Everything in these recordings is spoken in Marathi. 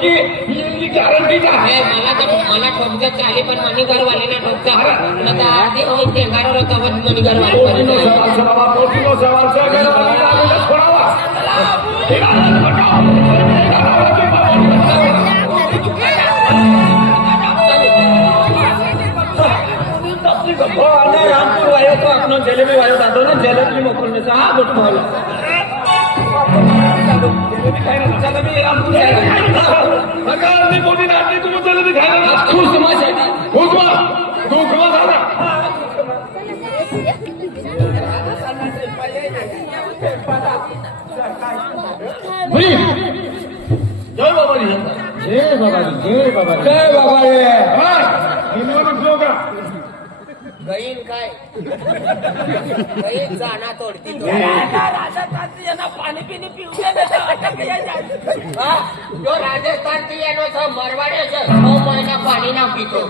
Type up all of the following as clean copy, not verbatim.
की ही गॅरंटी आहे मला ठोकचं चाली पण मणिगर वाले ना ठोकचा आता आधी होई ते गाडो कवच मणिगर वाले रामपुर वायो तो अपना जलेबी वायो दादो ना जलेबी मोकलने से हाँ गुट मारो जलेबी रामपुर अगर नहीं बोली ना तुम जलेबी खाएगा खुश मत है खुश मत दुख मत आना भाई जय बाबा जी जय बाबा जी जय बाबा जय बाबा जी हाँ इन्होंने क्यों का गईन काय गईन जाना तोडती पाणी पिणी पिऊ जो राजस्थान થી એનો છે મરવાડે છે 6 મહિના પાણી ના પીતો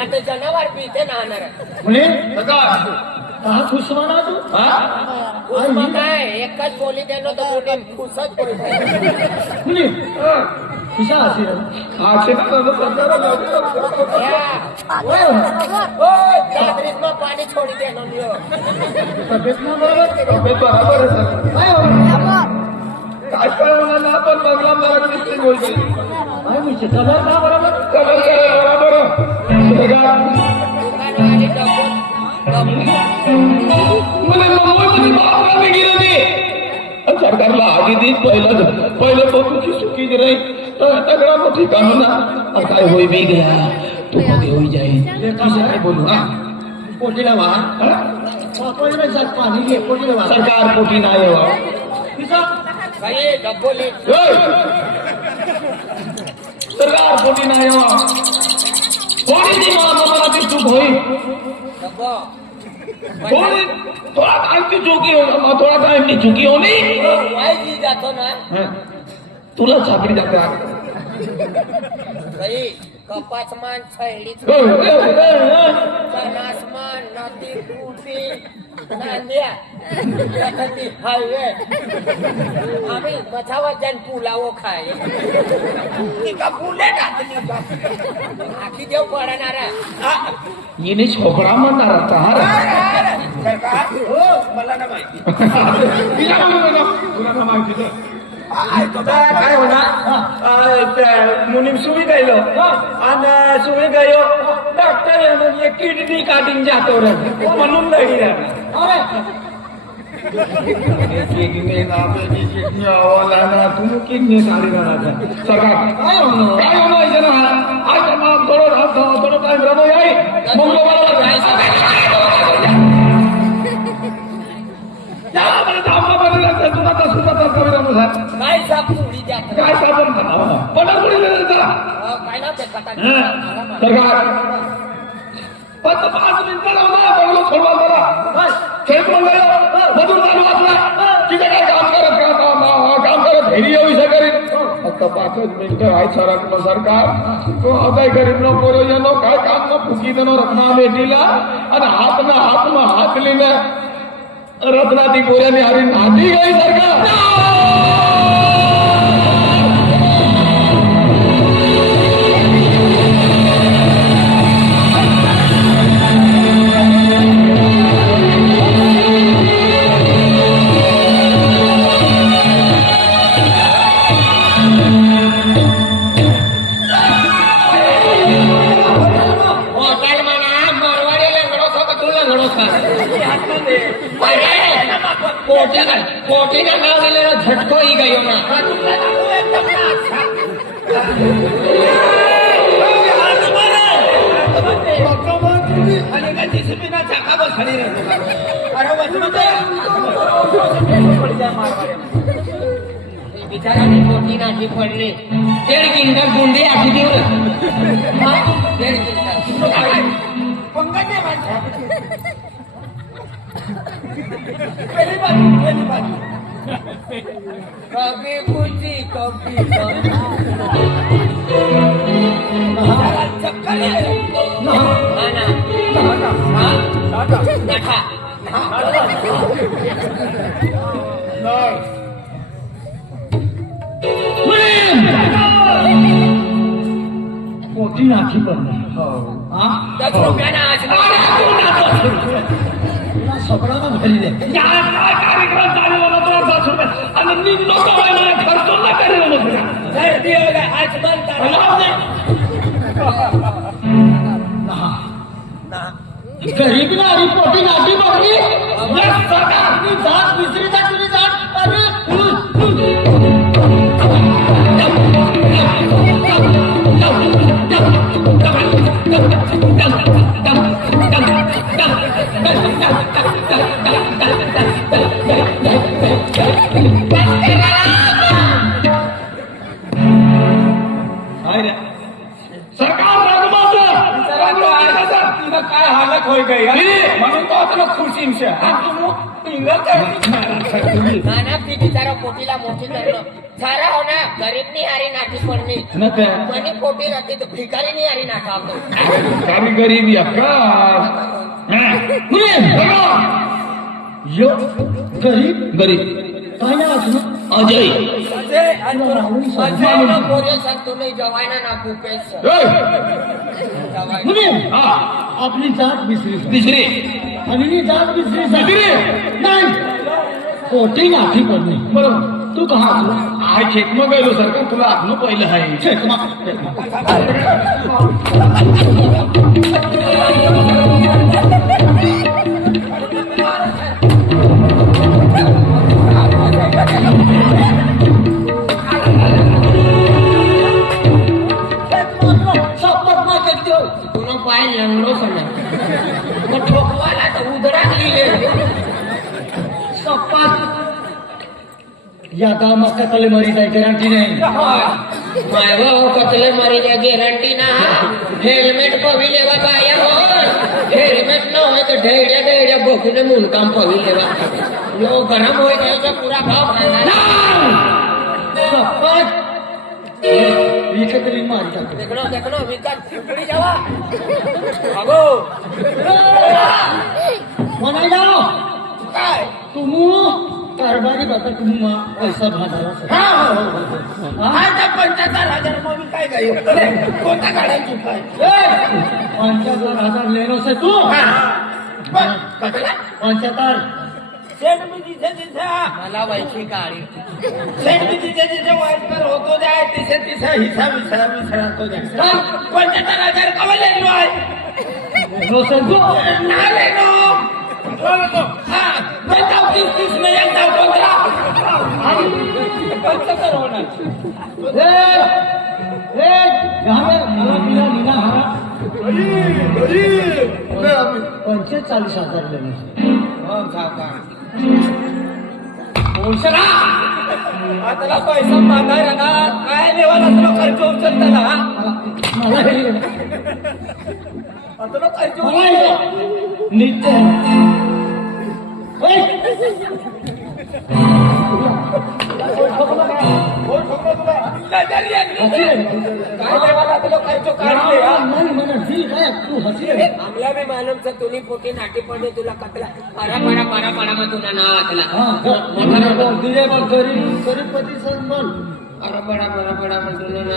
અને જનાવર પીતે ના નર મને कहा खुश माना तू हाँ उसमें काय एक જ બોલી દેનો તો મોટી ખુશ જ પડી मुनी किसा आसी आसी तो सरकार ओ चादरीस में पानी छोड़ी देनो लियो तबियत ना बराबर है सर काय करायला ना पण बंगला मला किती बोलते काय म्हणजे कलर ना बरोबर कलर बरोबर दुकान वाली मला मुंबईमध्ये बापराने गेलं ते सरकारला आधी दी पहिलं बघूची चुकी जी नाही तर सगळा मोठी कानून काय होई बी गया तू मध्ये होई जाईल कसं काय बोलू हा पोटीला वा पाणी घे पोटीला वा सरकार पोटी नाही वा काही डब्बोली सरकार पोटी नाही वा पोटीची मला ती चूक होईल डब्बो थोड़ी थोड़ा टाइम की चुकी हो थोड़ा टाइम की चुकी होनी वाई जी जातो ना तुला सापडी जाते भाई कपासमान छैली कनासमान नदी कुटी नांदिया त्यासाठी हायवे आम्ही बचावा जन पुलावो खाय का पुले टाकली आखी देव पडणार हिने छोकरा म्हणणार आता मला ना माहिती तुला माहिती काय होणार मुनीम सुवी गयो आणि सुवी गयो डॉक्टर म्हणजे किडनी काटिंग जातो रे म्हणून लढी किडनी ना तुम्ही किडनी काढी सरकार काय होणार ना आज थोडं टाइम रमो याई काय साप उडी द्या काय साबण पटापुडी काय ना ते सरकार 5 मिनिटं लावला बंगलो सोडवा जरा खेळून मधून चालू असला तिथे काय काम करत घरी येऊ करीत फक्त 5 मिनिटं आहे सरकार तो अदाय गरीब नो पोरो येनो काय काम न फुकी देनो रत्ना बेटीला आणि हात लीने रत्ना ती गोऱ्याने हरी नादी गई सरकार कोटीना नाव दिलेलं झटको ही गयो ना बिचाराने कोटी नाची पडले 1.5 क्विंटल गुंडी आखी देऊ 1.5 क्विंटल कभी खुशी कभी चक्कर नाठी पडणे हा 10 रुपयाला आज तुला सगळं घरी दे काय कार्यक्रम चालू होता तुला 10 रुपये आणि मी नको मला खर्च ना करेल मग आज बंद गरीब नारी पोटी नाठी पडली सरकारनी जात विसरीचा तुम्ही जात काय हालत होई गई म्हणून तो तुला खुशी नाना पिटी तारा पोटीला मोठी करणं सारा हो ना गरीबनी हारी नाठी पडणे मनी पोटी राहते तर भिकारीनी हारी नाठावतो गरीब अक्का यो गरीब काय नाव असं अजय पोरे सांगतो नाही जवायना ना भूपेश आपली जात विसरी तिसरी आणि जात विसरी नाही पोटी नाठी पडणे बरोबर तू कहा आहे खेतमा गेलो सरकार तुला आत्म पहिलं आहे पाय लंगडो समज मग ठोकवाला तर उदरात लिहिले सप्पात यादा मग कतले मरी जाय गॅरंटी नाही मायवा कतले मरी जाय गॅरंटी ना हेल्मेट पवी लेवा बाया हो हेल्मेट न होय तो ढेड्या बघून मुनकाम पवी लेवा लो गरम होय जायचा पुरा भाव खाना सप्पात एकत्री मारी टाकतो देखो विकास फुटडी जावा अगो म्हणायला काय तुम्ही कारभारी बघा तुम्ही पैसा भागाला आता 75,000 मग मी काय काय कोणता गाड्यांची काय 75,000 लेनो से तू 75 सेठ मी जिथे मला व्हायची गाडी सेठ मी जिथे वाईट होतो जाय तिथे हिसाब विसरतो जाय 75,000 कवा लेलो आहे नो से तू ना लेलो हाँ मैं ताऊ 30 में एक ताऊ 15 होना मला मीना हरा 45,000 लेनो त्याला पैसा मागायला ना काय लेवाला तुला खर्च उचलताना मला तुला खर्च नित्य आमला बी मालूम सर तुम्ही पोटी नाटी पडले तुला कतला पारा मग तुला नाव वाचला गरीबपती संबल पारा मग तुला नाव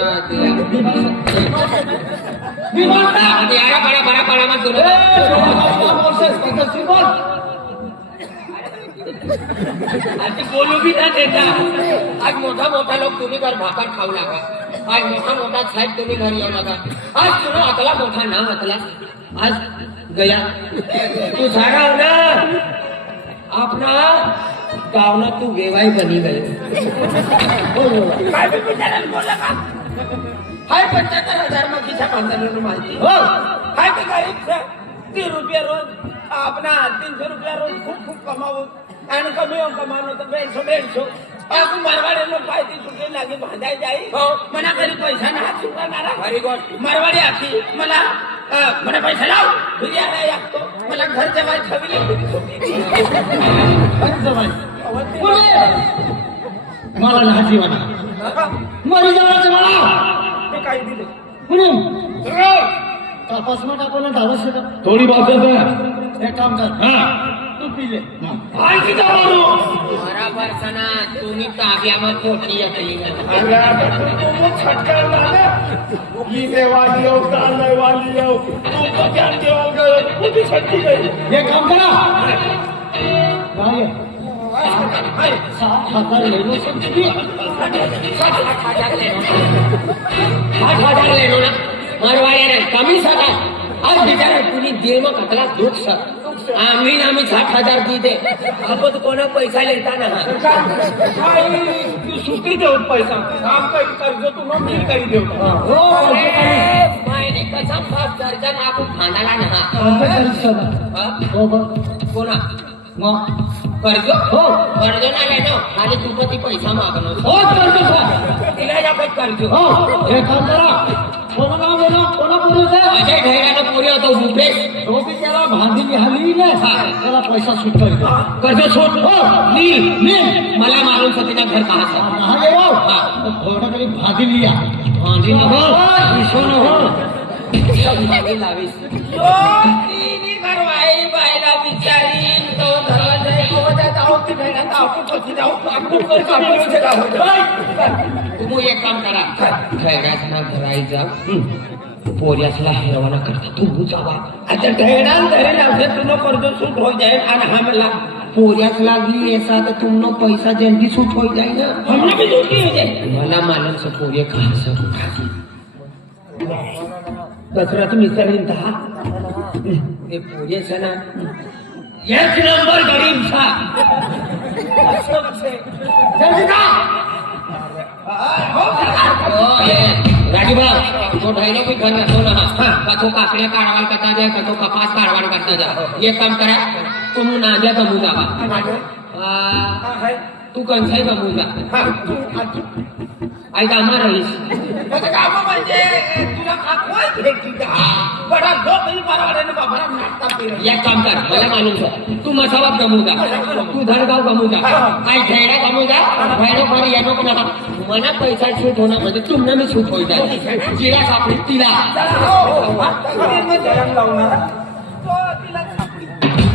पारा मग तुला आज बोलू बी ना देता आज मोठा लोक तुम्ही घर भाकर खाऊ लागा आज मोठा साहेब तुम्ही घर येऊ लागा आज तुला अकला मोठा नाव वाचला आज गया तू सारा हो ना अपना गाँव ना तू वेवाई बनी गए हाय 75,000 मग खिसा बांधलेलं माहिती हाय ते गरीब 3 रुपया रोज अपना 300 रुपया रोज खूप कमावून आणि कमी कमावलं तर 150 आपण मारवाडी लोक पाहिजे तुझे लागे बांधाय जाई मला घरी पैसा ना हात सुटणारा व्हेरी गुड मारवाडी आखी मला पैसा लाव तुझ्याला लागतो मला घर जवाय ठेवले मला लहाची म्हणा मरी जावायचं मला ते काय दिले म्हणून कापास मग आपण धावस थोडी बात एक काम कर तू पिले आणखी जा मारू बराबर सना तुम्ही ताब्याમાં ખોટી હતી अरे आता तू छटकार लागे लीने वाली हो काले वाली हो तू तो ध्यान देवा गयो तू भी छटकी गई हे काम करा काय 7,000 લેનો છે તું 8,000 લેનો ના મારવાડે કમી સકા आज बिचारा कुणी देवा कतला दुःख सर आम्ही 7,000 दीदे आपण कोणा पैसा लेता ना तू सुट्टी देऊन पैसा काम काही कर्ज तू मग मी काही देऊ हो मायने कसम पास दर्जन आपण खांदाला ना हो बघ कोणा मग कर्ज हो कर्ज ना लेनो आणि तू पती पैसा मागनो हो कर्ज तिला या पण कर्ज हो हे काम करा कोणा नाव बोला कोणा पुरुष आहे अजय ढैरानं पुरे होतो भूपेश तो बी त्याला भांडी हली ना त्याला पैसा सुटतो कर्ज सोड हो नील नील मला मालूम सतीना घर कहाँ से हा ये वाव थोड़ा तरी भांडी लिया भांडी ना हो विश्व न हो सब भांडी लावीस तिनी घरवाई बायला बिचारी तो घरवा जाय को जाऊ की भेटा जाऊ पछी जाऊ आपण कर्ज मिळू शकता तुम्ही एक काम करा घरात ना घराई जा पोरियासला हेरवाना करता तू जावा आता ढेरान धरे लावते तुनो कर्ज सूट हो जाए आणि हमला पोरियास लागली ऐसा तो तुमनो पैसा जल्दी सूट हो जाए ना हमने भी छुट्टी हो जाए मला मालूम से पोरिया कहां से उठाती दसरा तुम्ही करीन दहा ते पोरिया सना एक नंबर गरीब था जल्दी जा राजूभाऊ तो ढाईनो भी घर रहतो ना कथो काकड्या काढवाल करता जाए कथो कपास काढवाल करता जा ये काम करा तुम नाजा कमू जावा तू कंसाई कमू जा आई कामा रहीस काम म्हणजे तुला काय भेटती का बडा लोक ही परवाड्याने बाबाला नाटता एक काम कर मला मालूम आहे तू मसावा कमू जा तू धडगाव कमू जा काय ढेडा कमू जा ढेडो पर येनो पण मना पैसा सूट होणार म्हणजे तुम्हाला मी सूट होईल जिरा सापडी तिला